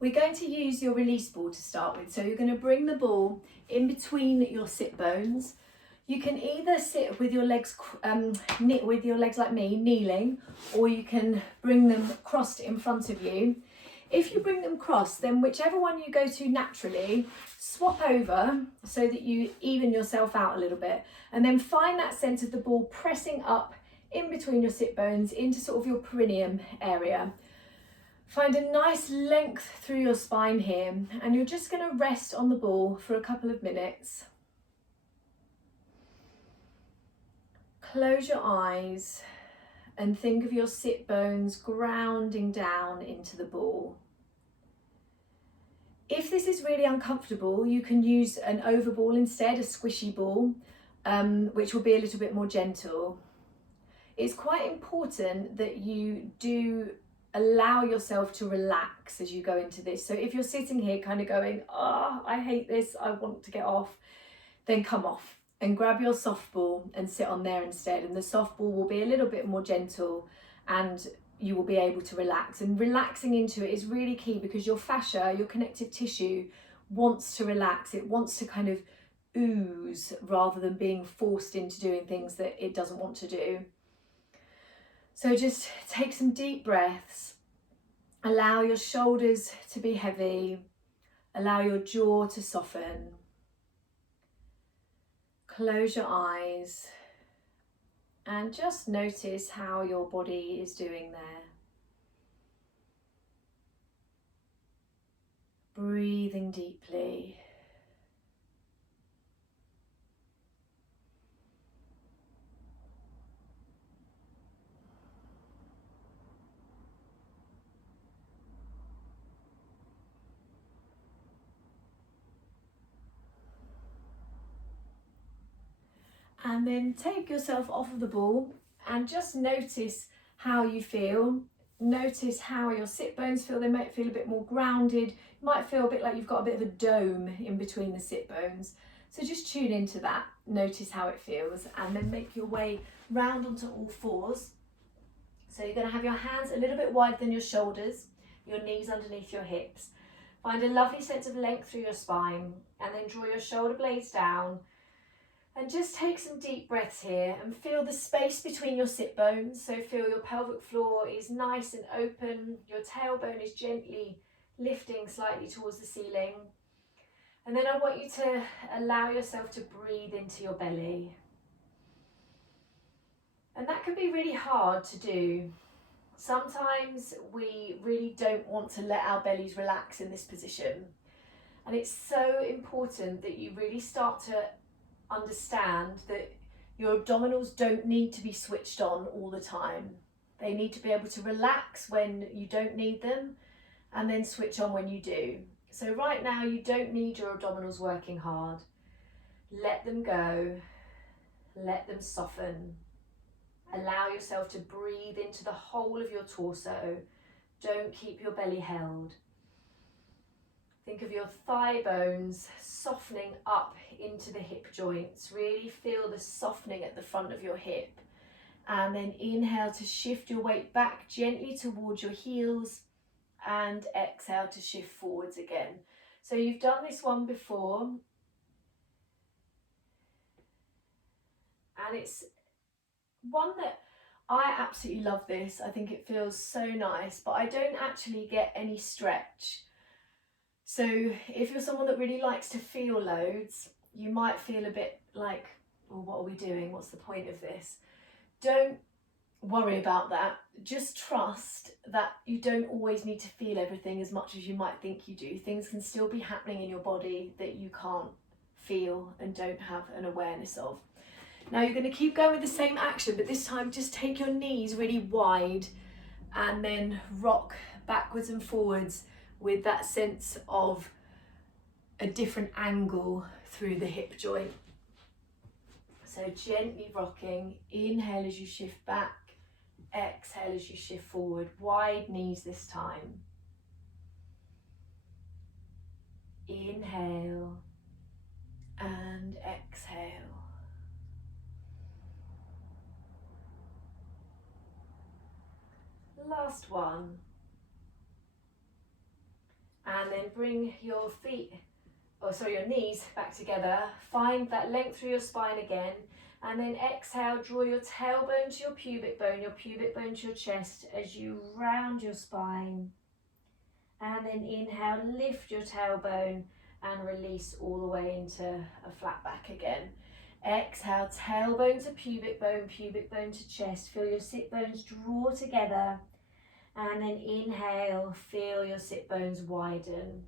We're going to use your release ball to start with. So you're going to bring the ball in between your sit bones. You can either sit with your legs like me, kneeling, or you can bring them crossed in front of you. If you bring them crossed, then whichever one you go to naturally, swap over so that you even yourself out a little bit, and then find that sense of the ball pressing up in between your sit bones into sort of your perineum area. Find a nice length through your spine here, and you're just going to rest on the ball for a couple of minutes. Close your eyes and think of your sit bones grounding down into the ball. If this is really uncomfortable, you can use an over ball instead, a squishy ball, which will be a little bit more gentle. It's quite important that you do allow yourself to relax as you go into this. So if you're sitting here kind of going, oh, I hate this, I want to get off, then come off and grab your soft ball and sit on there instead. And the soft ball will be a little bit more gentle and you will be able to relax. And relaxing into it is really key because your fascia, your connective tissue, wants to relax. It wants to kind of ooze rather than being forced into doing things that it doesn't want to do. So just take some deep breaths, allow your shoulders to be heavy, allow your jaw to soften. Close your eyes and just notice how your body is doing there. Breathing deeply. And then take yourself off of the ball and just notice how you feel. Notice how your sit bones feel. They might feel a bit more grounded. You might feel a bit like you've got a bit of a dome in between the sit bones. So just tune into that. Notice how it feels and then make your way round onto all fours. So you're going to have your hands a little bit wider than your shoulders, your knees underneath your hips. Find a lovely sense of length through your spine and then draw your shoulder blades down. And just take some deep breaths here and feel the space between your sit bones. So feel your pelvic floor is nice and open. Your tailbone is gently lifting slightly towards the ceiling. And then I want you to allow yourself to breathe into your belly. And that can be really hard to do. Sometimes we really don't want to let our bellies relax in this position. And it's so important that you really start to understand that your abdominals don't need to be switched on all the time. They need to be able to relax when you don't need them and then switch on when you do. So right now you don't need your abdominals working hard. Let them go, let them soften. Allow yourself to breathe into the whole of your torso. Don't keep your belly held. Think of your thigh bones softening up into the hip joints. Really feel the softening at the front of your hip. And then inhale to shift your weight back gently towards your heels and exhale to shift forwards again. So you've done this one before. And it's one that I absolutely love this. I think it feels so nice, but I don't actually get any stretch. So if you're someone that really likes to feel loads, you might feel a bit like, well, what are we doing? What's the point of this? Don't worry about that. Just trust that you don't always need to feel everything as much as you might think you do. Things can still be happening in your body that you can't feel and don't have an awareness of. Now you're going to keep going with the same action, but this time just take your knees really wide and then rock backwards and forwards with that sense of a different angle through the hip joint. So gently rocking, inhale as you shift back, exhale as you shift forward, wide knees this time. Inhale and exhale. Last one. And then bring your your knees back together. Find that length through your spine again. And then exhale, draw your tailbone to your pubic bone to your chest as you round your spine. And then inhale, lift your tailbone and release all the way into a flat back again. Exhale, tailbone to pubic bone to chest. Feel your sit bones draw together. And then inhale, feel your sit bones widen.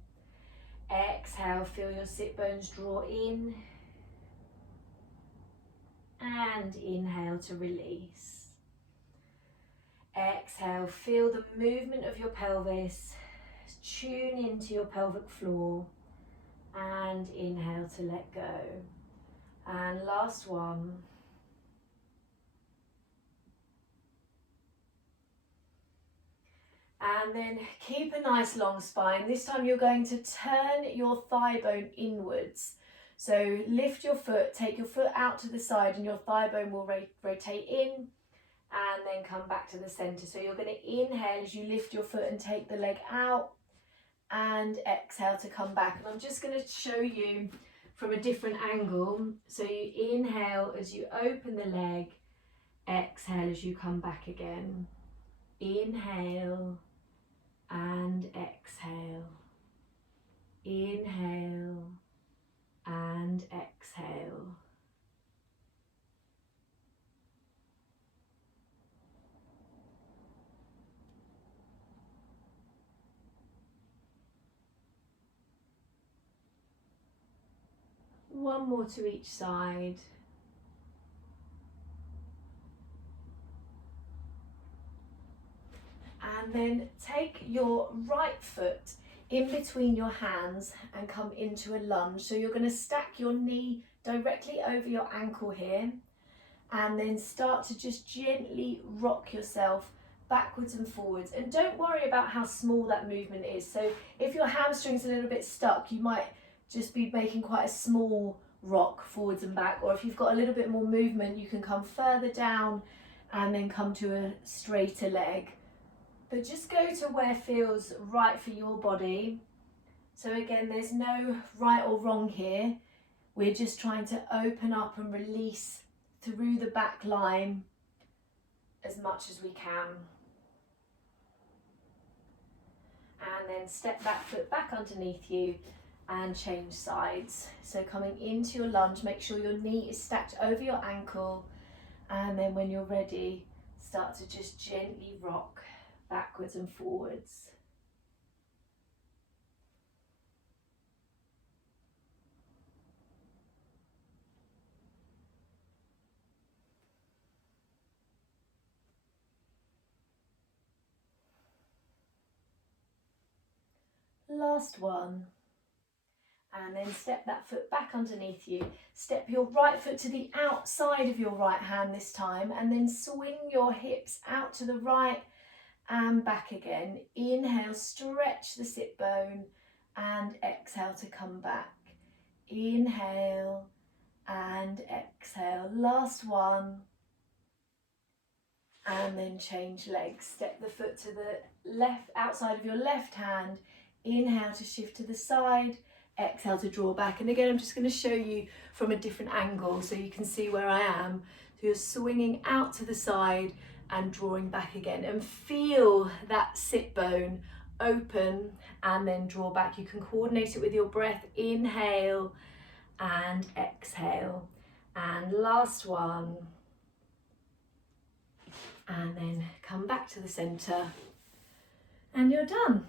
Exhale, feel your sit bones draw in. And inhale to release. Exhale, feel the movement of your pelvis. Tune into your pelvic floor. And inhale to let go. And last one. And then keep a nice long spine. This time you're going to turn your thigh bone inwards. So lift your foot, take your foot out to the side and your thigh bone will rotate in and then come back to the center. So you're going to inhale as you lift your foot and take the leg out and exhale to come back. And I'm just going to show you from a different angle. So you inhale as you open the leg, exhale as you come back again. Inhale and exhale. Inhale and exhale. One more to each side. And then take your right foot in between your hands and come into a lunge. So you're going to stack your knee directly over your ankle here and then start to just gently rock yourself backwards and forwards. And don't worry about how small that movement is. So if your hamstring's a little bit stuck, you might just be making quite a small rock forwards and back. Or if you've got a little bit more movement, you can come further down and then come to a straighter leg. But just go to where feels right for your body. So again, there's no right or wrong here. We're just trying to open up and release through the back line as much as we can. And then step that foot back underneath you and change sides. So coming into your lunge, make sure your knee is stacked over your ankle. And then when you're ready, start to just gently rock backwards and forwards. Last one. And then step that foot back underneath you. Step your right foot to the outside of your right hand this time, and then swing your hips out to the right and back again. Inhale, stretch the sit bone and exhale to come back. Inhale and exhale. Last one. And then change legs. Step the foot to the left, outside of your left hand. Inhale to shift to the side. Exhale to draw back. And again, I'm just going to show you from a different angle so you can see where I am. So you're swinging out to the side and drawing back again, and feel that sit bone open and then draw back. You can coordinate it with your breath. Inhale and exhale. And last one. And then come back to the center and you're done.